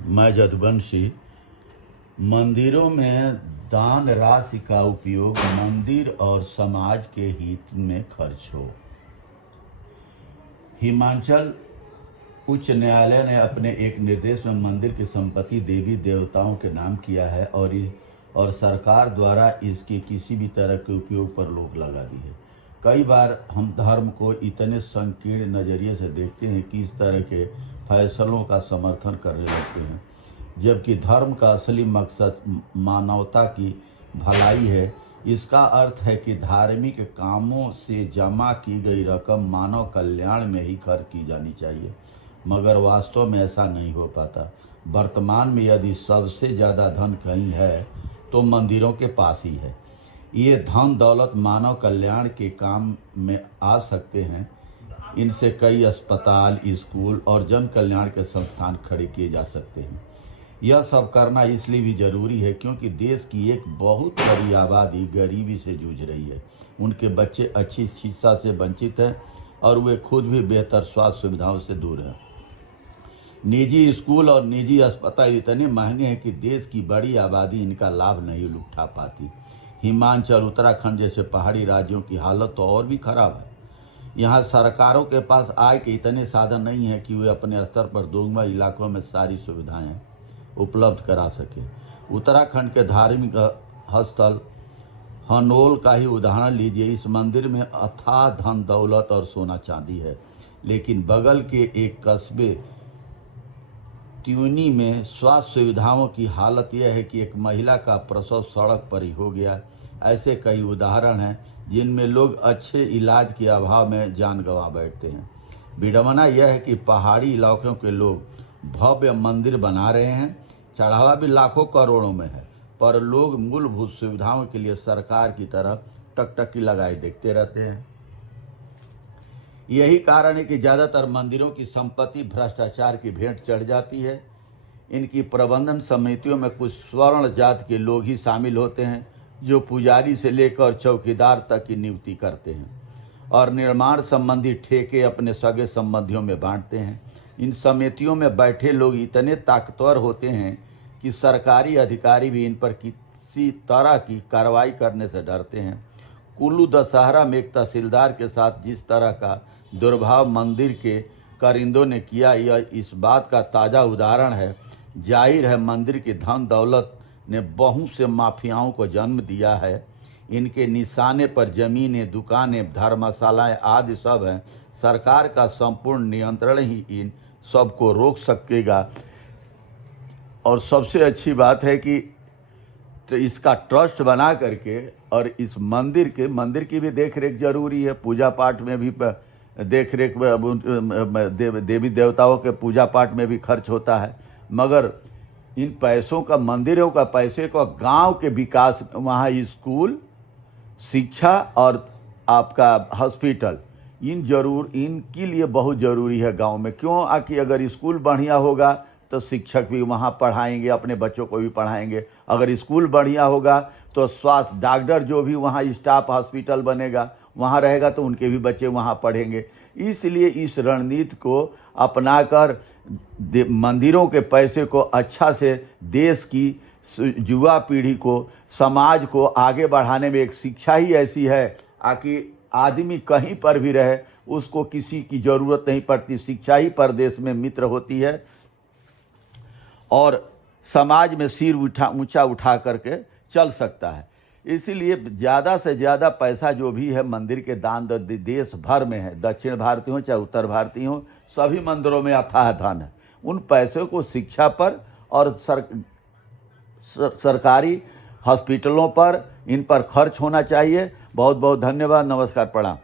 मैं जदुवंशी। मंदिरों में दान राशि का उपयोग मंदिर और समाज के हित में खर्च हो। हिमाचल उच्च न्यायालय ने अपने एक निर्देश में मंदिर की संपत्ति देवी देवताओं के नाम किया है और सरकार द्वारा इसके किसी भी तरह के उपयोग पर रोक लगा दी है। कई बार हम धर्म को इतने संकीर्ण नज़रिए से देखते हैं कि इस तरह के फैसलों का समर्थन करने लगते हैं, जबकि धर्म का असली मकसद मानवता की भलाई है। इसका अर्थ है कि धार्मिक कामों से जमा की गई रकम मानव कल्याण में ही खर्च की जानी चाहिए, मगर वास्तव में ऐसा नहीं हो पाता। वर्तमान में यदि सबसे ज़्यादा धन कहीं है तो मंदिरों के पास ही है। ये धन दौलत मानव कल्याण के काम में आ सकते हैं। इनसे कई अस्पताल, स्कूल और जन कल्याण के संस्थान खड़े किए जा सकते हैं। यह सब करना इसलिए भी जरूरी है क्योंकि देश की एक बहुत बड़ी आबादी गरीबी से जूझ रही है। उनके बच्चे अच्छी शिक्षा से वंचित हैं और वे खुद भी बेहतर स्वास्थ्य सुविधाओं से दूर हैं। निजी स्कूल और निजी अस्पताल इतने महंगे हैं कि देश की बड़ी आबादी इनका लाभ नहीं उठा पाती। हिमाचल, उत्तराखंड जैसे पहाड़ी राज्यों की हालत तो और भी खराब है। यहाँ सरकारों के पास आय के इतने साधन नहीं है कि वे अपने स्तर पर दुर्गम इलाकों में सारी सुविधाएं उपलब्ध करा सके। उत्तराखंड के धार्मिक स्थल हनोल का ही उदाहरण लीजिए। इस मंदिर में अथाह धन दौलत और सोना चांदी है, लेकिन बगल के एक कस्बे त्यूनी में स्वास्थ्य सुविधाओं की हालत यह है कि एक महिला का प्रसव सड़क पर ही हो गया। ऐसे कई उदाहरण हैं जिनमें लोग अच्छे इलाज के अभाव में जान गंवा बैठते हैं। विडंबना यह है कि पहाड़ी इलाकों के लोग भव्य मंदिर बना रहे हैं, चढ़ावा भी लाखों करोड़ों में है, पर लोग मूलभूत सुविधाओं के लिए सरकार की तरफ टकटकी लगाए देखते रहते हैं। यही कारण है कि ज़्यादातर मंदिरों की संपत्ति भ्रष्टाचार की भेंट चढ़ जाती है। इनकी प्रबंधन समितियों में कुछ स्वर्ण जात के लोग ही शामिल होते हैं, जो पुजारी से लेकर चौकीदार तक की नियुक्ति करते हैं और निर्माण संबंधी ठेके अपने सगे संबंधियों में बांटते हैं। इन समितियों में बैठे लोग इतने ताकतवर होते हैं कि सरकारी अधिकारी भी इन पर किसी तरह की कार्रवाई करने से डरते हैं। कुल्लू दशहरा में एक तहसीलदार के साथ जिस तरह का दुर्भाव मंदिर के कारिंदों ने किया, यह इस बात का ताज़ा उदाहरण है। जाहिर है मंदिर की धन दौलत ने बहुत से माफियाओं को जन्म दिया है। इनके निशाने पर जमीनें, दुकानें, धर्मशालाएं आदि सब हैं। सरकार का संपूर्ण नियंत्रण ही इन सबको रोक सकेगा। और सबसे अच्छी बात है कि तो इसका ट्रस्ट बना करके और इस मंदिर की भी देख रेख जरूरी है। पूजा पाठ में भी देख रेख, देवी देवताओं के पूजा पाठ में भी खर्च होता है, मगर इन पैसों का, मंदिरों का पैसे को गांव के विकास, वहाँ स्कूल, शिक्षा और आपका हॉस्पिटल, इनके लिए बहुत ज़रूरी है गांव में। क्यों? आकि अगर स्कूल बढ़िया होगा तो शिक्षक भी वहाँ पढ़ाएंगे, अपने बच्चों को भी पढ़ाएंगे। अगर स्कूल बढ़िया होगा तो स्वास्थ्य, डॉक्टर जो भी वहाँ स्टाफ हॉस्पिटल बनेगा वहाँ रहेगा तो उनके भी बच्चे वहाँ पढ़ेंगे। इसलिए इस रणनीति को अपनाकर मंदिरों के पैसे को अच्छा से देश की युवा पीढ़ी को, समाज को आगे बढ़ाने में एक शिक्षा ही ऐसी है कि आदमी कहीं पर भी रहे उसको किसी की ज़रूरत नहीं पड़ती। शिक्षा ही परदेश में मित्र होती है और समाज में सिर ऊंचा उठा करके चल सकता है। इसीलिए ज़्यादा से ज़्यादा पैसा जो भी है मंदिर के दान देश भर में है, दक्षिण भारतीय हो चाहे उत्तर भारतीय हो, सभी मंदिरों में अथाह धन है। उन पैसों को शिक्षा पर और सरकारी हॉस्पिटलों पर, इन पर खर्च होना चाहिए। बहुत बहुत धन्यवाद। नमस्कार, प्रणाम।